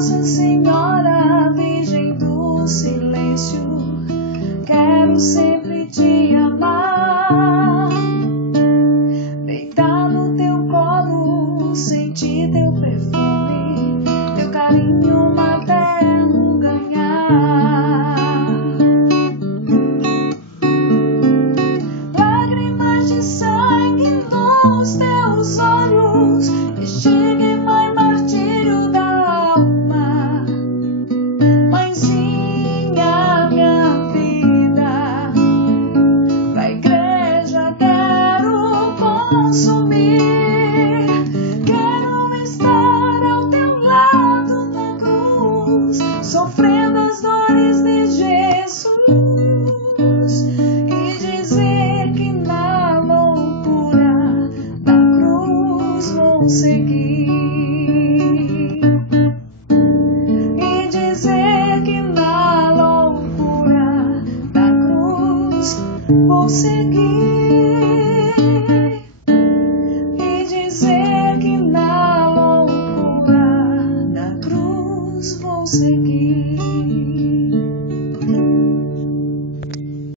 Nossa Senhora, Virgem do Silêncio, quero sempre te amar. Deitar no teu colo, sentir teu perfume, teu carinho materno ganhar. Lágrimas de sangue nos teus olhos, estigma e martírio da alma. Mãezinha, minha vida, pra igreja quero consumir. Quero estar ao teu lado na cruz, sofrendo as dores de Jesus, e dizer que na loucura da cruz vou seguir. E dizer que na loucura da cruz vou seguir.